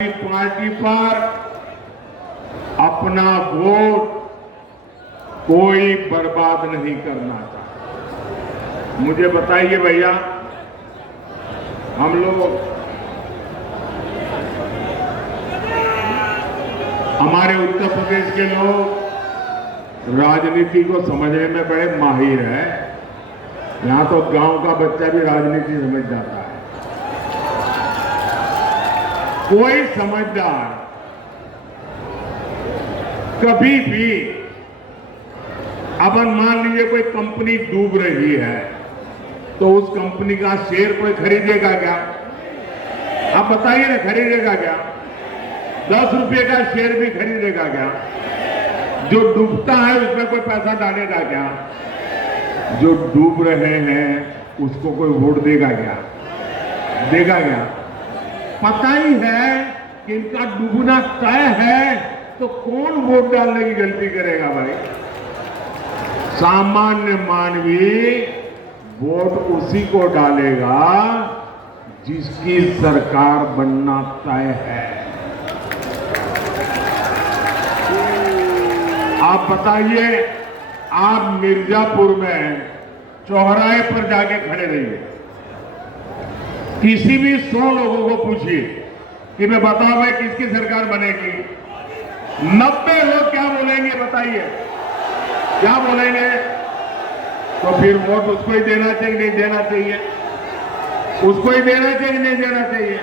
Party पर अपना vote कोई बर्बाद नहीं करना चाहता। मुझे बताइए भैया, हम लोग हमारे उत्तर प्रदेश के लोग राजनीति को समझने में बड़े माहिर हैं। यहां तो गांव का बच्चा भी राजनीति समझ जाता है। कोई समझदार कभी भी, अब मान लीजिए कोई कंपनी डूब रही है तो उस कंपनी का शेयर कोई खरीदेगा क्या? आप बताइए ना, खरीदेगा क्या? 10 रुपए का शेयर भी खरीदेगा क्या? जो डूबता है उसमें कोई पैसा डालेगा क्या? जो डूब रहे हैं उसको कोई वोट देगा क्या? देगा क्या? पता ही है कि इनका डूबना तय है, तो कौन वोट डालने की गलती करेगा भाई? सामान्य मानवी वोट उसी को डालेगा जिसकी सरकार बनना तय है। आप बताइए, आप मिर्जापुर में चौराहे पर जाके खड़े रहिए, किसी भी 100 लोगों को पूछिए कि मैं बताओ भाई किसकी सरकार बनेगी, 90 लोग क्या बोलेंगे? बताइए क्या बोलेंगे? तो फिर वोट उसको ही देना चाहिए, नहीं देना चाहिए? उसको ही देना चाहिए, नहीं देना चाहिए?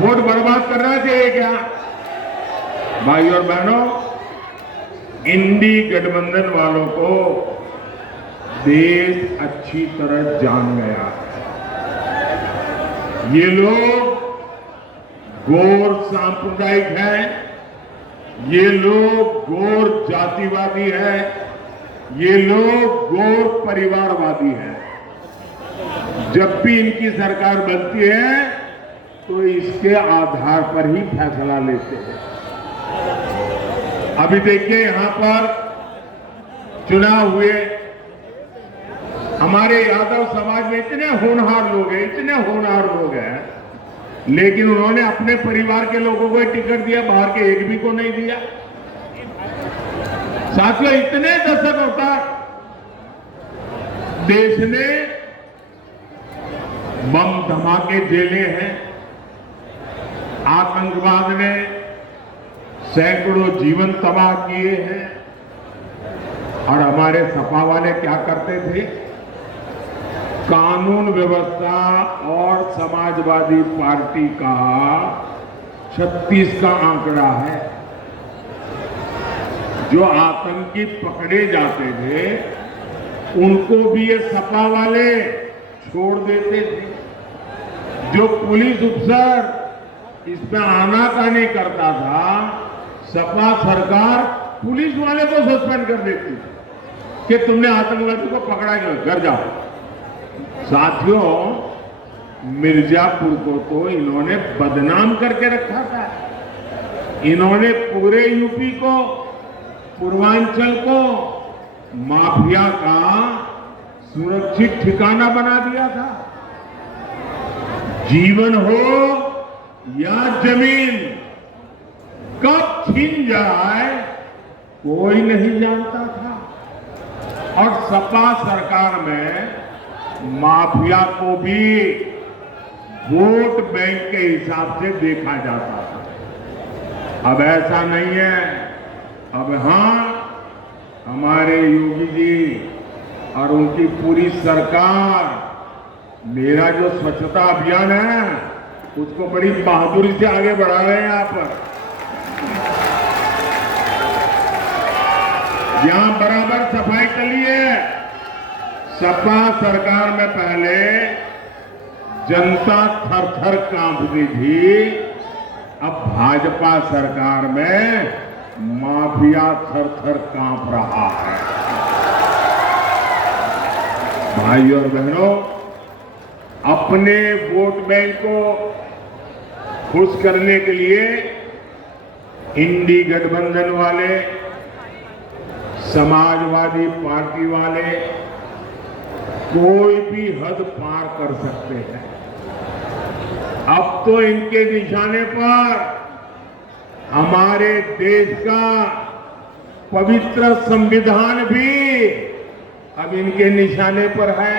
वोट बर्बाद करना चाहिए क्या? भाई और बहनों, इंडी गठबंधन वालों को देश अच्छी तरह जान गया है। ये लोग गौर सांप्रदायिक हैं, ये लोग गौर जातिवादी हैं, ये लोग गौर परिवारवादी हैं। जब भी इनकी सरकार बनती है तो इसके आधार पर ही फैसला लेते हैं। अभी देखिए, यहां पर चुनाव हुए, हमारे यादव समाज में इतने होनहार लोग हैं, इतने होनहार लोग हैं, लेकिन उन्होंने अपने परिवार के लोगों को टिकट दिया, बाहर के एक भी को नहीं दिया। साथियों, इतने दशकों तक देश ने बम धमाके झेले हैं, आतंकवाद ने सैकड़ों जीवन तबाह किए हैं, और हमारे सपा वाले क्या करते थे? कानून व्यवस्था और समाजवादी पार्टी का 36 का आंकड़ा है। जो आतंकी पकड़े जाते थे उनको भी ये सपा वाले छोड़ देते थे। जो पुलिस अफसर इसमें आनाकानी करता था, सपा सरकार पुलिस वाले को सस्पेंड कर देती थी कि तुमने आतंकवादी को पकड़ा क्यों, घर जाओ। साथियों, मिर्जापुर को तो इन्होंने बदनाम करके रखा था। इन्होंने पूरे यूपी को, पूर्वांचल को माफिया का सुरक्षित ठिकाना बना दिया था। जीवन हो या जमीन, कब छीन जाए कोई नहीं जानता था। और सपा सरकार में माफिया को भी वोट बैंक के हिसाब से देखा जाता था। अब ऐसा नहीं है। अब हां, हमारे योगी जी और उनकी पूरी सरकार मेरा जो स्वच्छता अभियान है उसको बड़ी बहादुरी से आगे बढ़ा रहे हैं। यहाँ पर यहां बराबर सफाई चली है। सपा सरकार में पहले जनता थर-थर कांपती थी, अब भाजपा सरकार में माफिया थर-थर कांप रहा है। भाई और बहनों, अपने वोट बैंक को खुश करने के लिए इंडी गठबंधन वाले, समाजवादी पार्टी वाले कोई भी हद पार कर सकते हैं। अब तो इनके निशाने पर हमारे देश का पवित्र संविधान भी अब इनके निशाने पर है।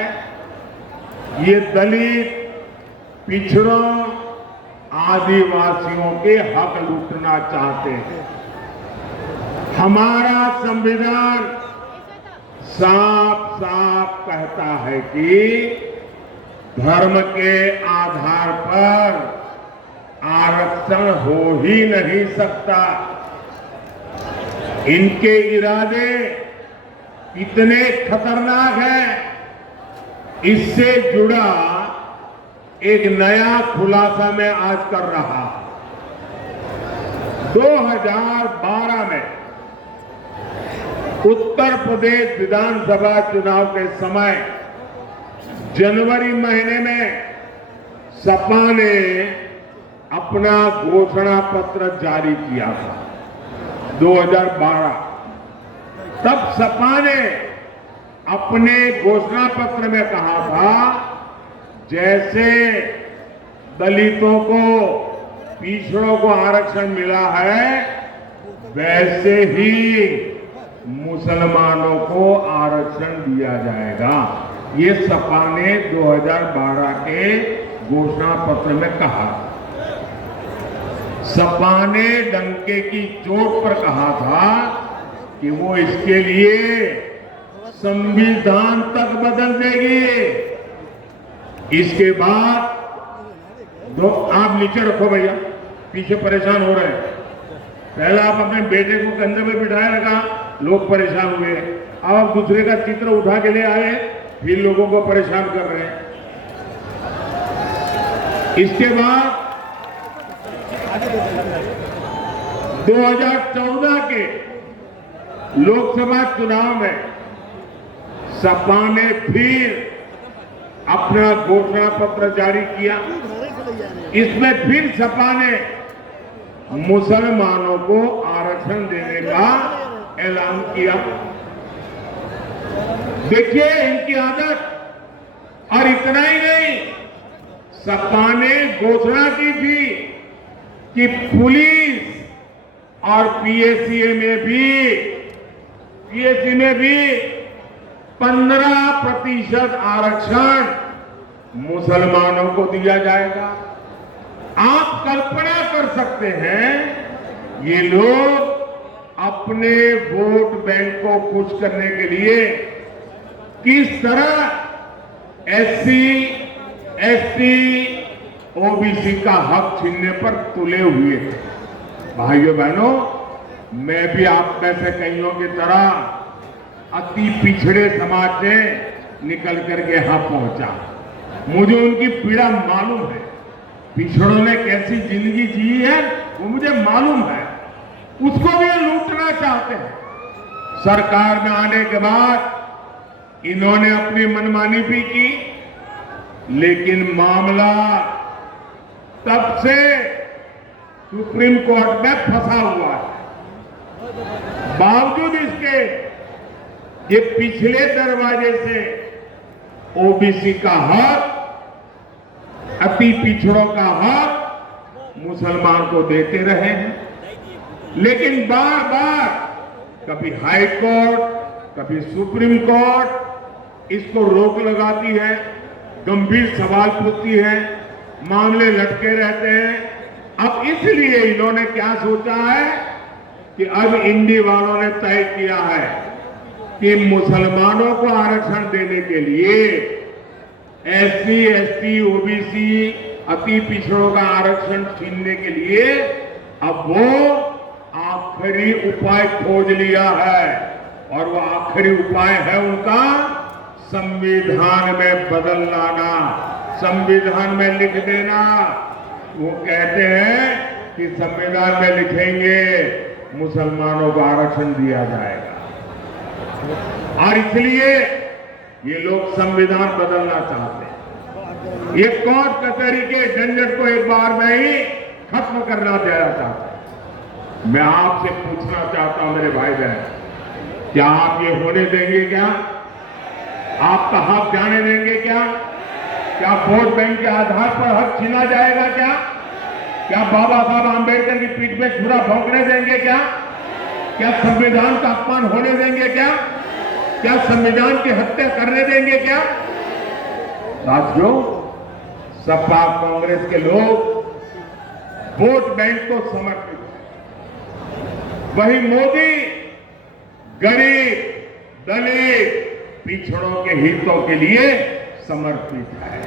ये दलित, पिछड़ों, आदिवासियों के हक लूटना चाहते हैं। हमारा संविधान साफ साफ कहता है कि धर्म के आधार पर आरक्षण हो ही नहीं सकता। इनके इरादे इतने खतरनाक हैं। इससे जुड़ा एक नया खुलासा मैं आज कर रहा। 2012 में उत्तर प्रदेश विधानसभा चुनाव के समय जनवरी महीने में सपा ने अपना घोषणा पत्र जारी किया था। 2012 तब सपा ने अपने घोषणा पत्र में कहा था, जैसे दलितों को, पिछड़ों को आरक्षण मिला है, वैसे ही मुसलमानों को आरक्षण दिया जाएगा। ये सपा ने 2012 के घोषणा पत्र में कहा। सपा ने डंके की चोट पर कहा था कि वो इसके लिए संविधान तक बदल देगी। इसके बाद आप नीचे रखो भैया, पीछे परेशान हो रहे हैं। पहले आप अपने बेटे को कंधे में बिठाए रखा, लोग परेशान हुए। अब आप दूसरे का चित्र उठा के ले आए, फिर लोगों को परेशान कर रहे हैं। इसके बाद 2014 के लोकसभा चुनाव में सपा ने फिर अपना घोषणा पत्र जारी किया। इसमें फिर सपा ने मुसलमानों को आरक्षण देने का ऐलान किया। देखिए इनकी आदत। और इतना ही नहीं, सपा ने घोषणा की थी कि पुलिस और पीएससी में भी 15% आरक्षण मुसलमानों को दिया जाएगा। आप कल्पना कर सकते हैं, ये लोग अपने वोट बैंक को खुश करने के लिए किस तरह एससी, एसटी, ओबीसी का हक छीनने पर तुले हुए थे। भाइयों बहनों, मैं भी आप में से कईयों की तरह अति पिछड़े समाज से निकल करके यहां पहुंचा। मुझे उनकी पीड़ा मालूम है। पिछड़ों ने कैसी जिंदगी जी है वो मुझे मालूम है। उसको भी लूटना चाहते हैं। सरकार में आने के बाद इन्होंने अपनी मनमानी भी की, लेकिन मामला तब से सुप्रीम कोर्ट में फंसा हुआ है। बावजूद इसके ये पिछले दरवाजे से ओबीसी का हक, अति पिछड़ों का हक मुसलमान को देते रहे हैं। लेकिन बार बार कभी हाई कोर्ट, कभी सुप्रीम कोर्ट इसको रोक लगाती है, गंभीर सवाल पूछती है, मामले लटके रहते हैं। अब इसलिए इन्होंने क्या सोचा है कि अब इंडी वालों ने तय किया है कि मुसलमानों को आरक्षण देने के लिए एससी, एसटी, ओबीसी, अति पिछड़ों का आरक्षण छीनने के लिए अब वो आखिरी उपाय खोज लिया है। और वो आखिरी उपाय है उनका संविधान में बदल लाना, संविधान में लिख देना। वो कहते हैं कि संविधान में लिखेंगे मुसलमानों को आरक्षण दिया जाएगा। और इसलिए ये लोग संविधान बदलना चाहते हैं। ये कोर्ट कचहरी के झंझट को एक बार में ही खत्म करना चाहते हैं। मैं आपसे पूछना चाहता हूं मेरे भाई बहन, क्या आप ये होने देंगे? क्या आपका हक जाने देंगे? क्या वोट बैंक के आधार पर हक छीना जाएगा? क्या क्या बाबा साहब आंबेडकर की पीठ में छुरा भोंकने देंगे क्या? क्या संविधान का अपमान होने देंगे क्या? क्या संविधान की हत्या करने देंगे क्या? साथियों, सपा कांग्रेस के लोग वोट बैंक को समर्पित है, वही मोदी गरीब, दलित, पिछड़ों के हितों के लिए समर्पित है।